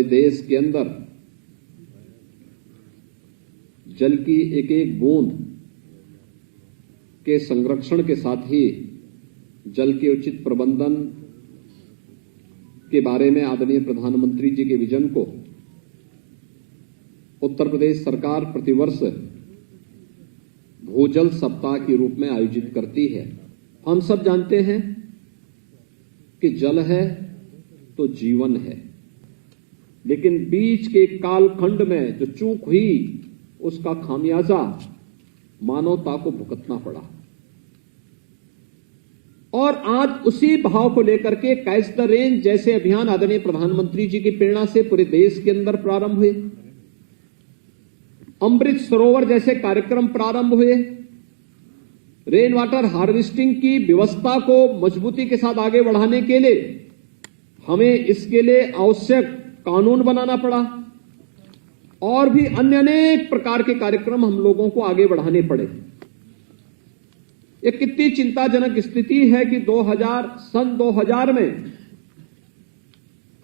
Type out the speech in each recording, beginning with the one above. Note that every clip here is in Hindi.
पूरे देश के अंदर जल की एक एक बूंद के संरक्षण के साथ ही जल के उचित प्रबंधन के बारे में आदरणीय प्रधानमंत्री जी के विजन को उत्तर प्रदेश सरकार प्रतिवर्ष भूजल सप्ताह के रूप में आयोजित करती है। हम सब जानते हैं कि जल है तो जीवन है, लेकिन बीच के कालखंड में जो चूक हुई उसका खामियाजा मानवता को भुगतना पड़ा। और आज उसी भाव को लेकर के कैच द रेन जैसे अभियान आदरणीय प्रधानमंत्री जी की प्रेरणा से पूरे देश के अंदर प्रारंभ हुए, अमृत सरोवर जैसे कार्यक्रम प्रारंभ हुए, रेन वाटर हार्वेस्टिंग की व्यवस्था को मजबूती के साथ आगे बढ़ाने के लिए हमें इसके लिए आवश्यक कानून बनाना पड़ा और भी अन्य अनेक प्रकार के कार्यक्रम हम लोगों को आगे बढ़ाने पड़े। ये कितनी चिंताजनक स्थिति है कि सन 2000 में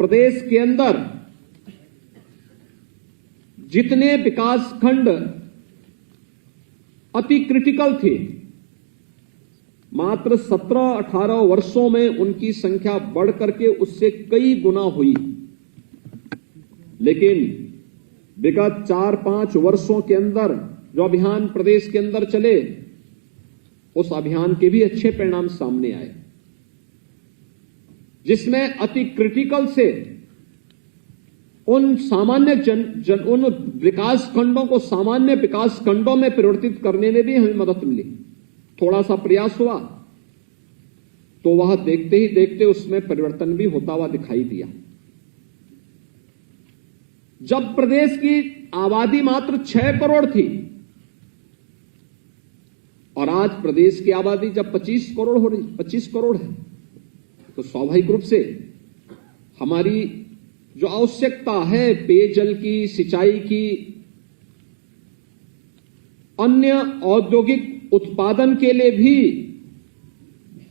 प्रदेश के अंदर जितने विकास खंड अति क्रिटिकल थे, मात्र 17-18 वर्षों में उनकी संख्या बढ़ करके उससे कई गुना हुई। लेकिन विगत 4-5 वर्षों के अंदर जो अभियान प्रदेश के अंदर चले, उस अभियान के भी अच्छे परिणाम सामने आए, जिसमें अति क्रिटिकल से उन सामान्य उन विकास खंडों को सामान्य विकास खंडों में परिवर्तित करने में भी हमें मदद मिली। थोड़ा सा प्रयास हुआ तो वह देखते ही देखते उसमें परिवर्तन भी होता हुआ दिखाई दिया। जब प्रदेश की आबादी मात्र 6 करोड़ थी और आज प्रदेश की आबादी जब 25 करोड़ है, तो स्वाभाविक रूप से हमारी जो आवश्यकता है पेयजल की, सिंचाई की, अन्य औद्योगिक उत्पादन के लिए भी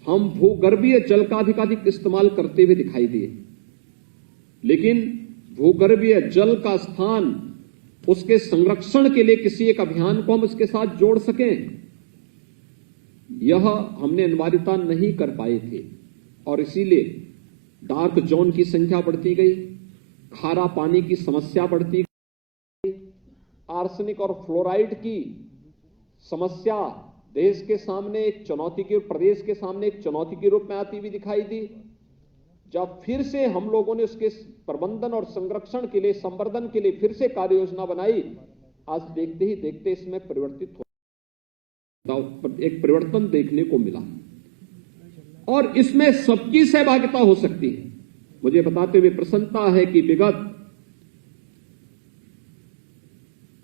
हम भूगर्भीय जल का अधिकाधिक इस्तेमाल करते हुए दिखाई दिए। लेकिन भूगर्भीय जल का स्थान, उसके संरक्षण के लिए किसी एक अभियान को हम इसके साथ जोड़ सकें, यह हमने अनिवार्यता नहीं कर पाए थे और इसीलिए डार्क जोन की संख्या बढ़ती गई, खारा पानी की समस्या बढ़ती गई, आर्सेनिक और फ्लोराइड की समस्या देश के सामने एक चुनौती के, प्रदेश के सामने एक चुनौती के रूप में आती हुई दिखाई दी। जब फिर से हम लोगों ने उसके प्रबंधन और संरक्षण के लिए, संवर्धन के लिए फिर से कार्य योजना बनाई, आज देखते ही देखते इसमें एक परिवर्तन देखने को मिला और इसमें सबकी सहभागिता हो सकती है। मुझे बताते हुए प्रसन्नता है कि विगत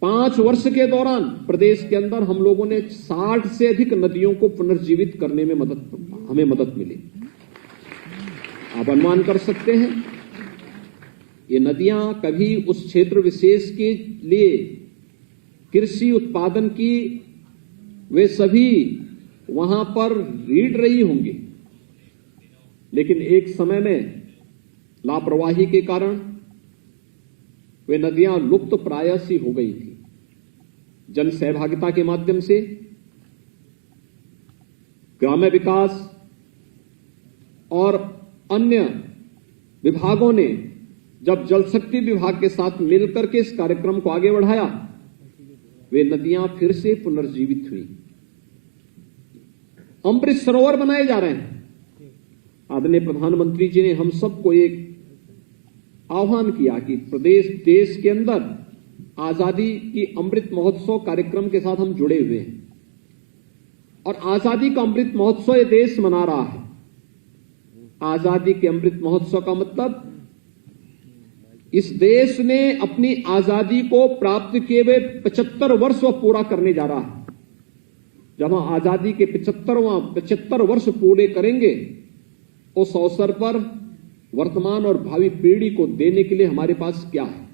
5 वर्ष के दौरान प्रदेश के अंदर हम लोगों ने 60 से अधिक नदियों को पुनर्जीवित करने में हमें मदद मिली। आप अनुमान कर सकते हैं ये नदियां कभी उस क्षेत्र विशेष के लिए कृषि उत्पादन की वे सभी वहां पर रीढ़ रही होंगी, लेकिन एक समय में लापरवाही के कारण वे नदियां लुप्त प्राय सी हो गई थी। जन सहभागिता के माध्यम से ग्राम्य विकास और अन्य विभागों ने जब जल शक्ति विभाग के साथ मिलकर के इस कार्यक्रम को आगे बढ़ाया, वे नदियां फिर से पुनर्जीवित हुई। अमृत सरोवर बनाए जा रहे हैं। आदरणीय प्रधानमंत्री जी ने हम सबको एक आह्वान किया कि देश के अंदर आजादी की अमृत महोत्सव कार्यक्रम के साथ हम जुड़े हुए हैं और आजादी का अमृत महोत्सव ये देश मना रहा है। आजादी के अमृत महोत्सव का मतलब इस देश ने अपनी आजादी को प्राप्त किए हुए 75 वर्ष पूरा करने जा रहा है। जब हम आजादी के 75 वर्ष पूरे करेंगे, उस अवसर पर वर्तमान और भावी पीढ़ी को देने के लिए हमारे पास क्या है।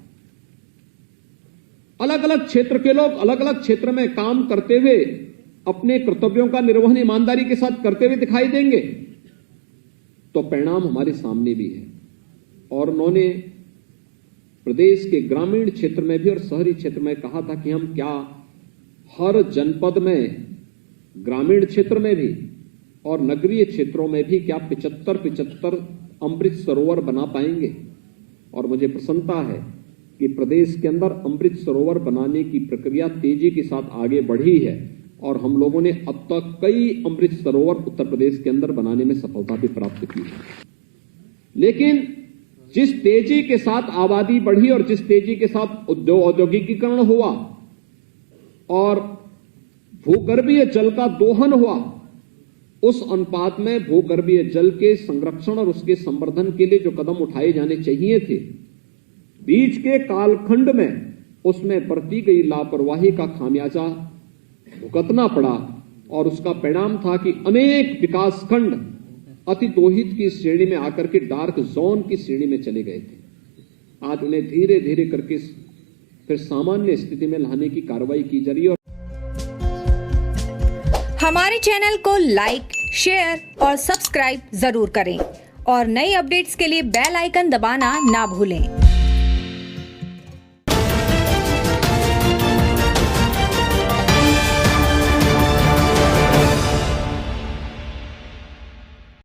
अलग अलग क्षेत्र के लोग अलग अलग क्षेत्र में काम करते हुए अपने कर्तव्यों का निर्वहन ईमानदारी के साथ करते हुए दिखाई देंगे, तो परिणाम हमारे सामने भी है। और उन्होंने प्रदेश के ग्रामीण क्षेत्र में भी और शहरी क्षेत्र में कहा था कि हम क्या हर जनपद में, ग्रामीण क्षेत्र में भी और नगरीय क्षेत्रों में भी क्या 75 अमृत सरोवर बना पाएंगे। और मुझे प्रसन्नता है कि प्रदेश के अंदर अमृत सरोवर बनाने की प्रक्रिया तेजी के साथ आगे बढ़ी है और हम लोगों ने अब तक कई अमृत सरोवर उत्तर प्रदेश के अंदर बनाने में सफलता भी प्राप्त की है। लेकिन जिस तेजी के साथ आबादी बढ़ी और जिस तेजी के साथ औद्योगिकीकरण हुआ और भूगर्भीय जल का दोहन हुआ, उस अनुपात में भूगर्भीय जल के संरक्षण और उसके संवर्धन के लिए जो कदम उठाए जाने चाहिए थे, बीच के कालखंड में उसमें बरती गई लापरवाही का खामियाजा भुगतना पड़ा और उसका परिणाम था कि अनेक विकासखंड अतिदोहित की श्रेणी में आकर के डार्क जोन की श्रेणी में चले गए थे। आज उन्हें धीरे धीरे करके फिर सामान्य स्थिति में लाने की कार्रवाई की जा रही है। हमारे चैनल को लाइक, शेयर और सब्सक्राइब जरूर करें और नई अपडेट्स के लिए बेल आइकन दबाना ना भूलें।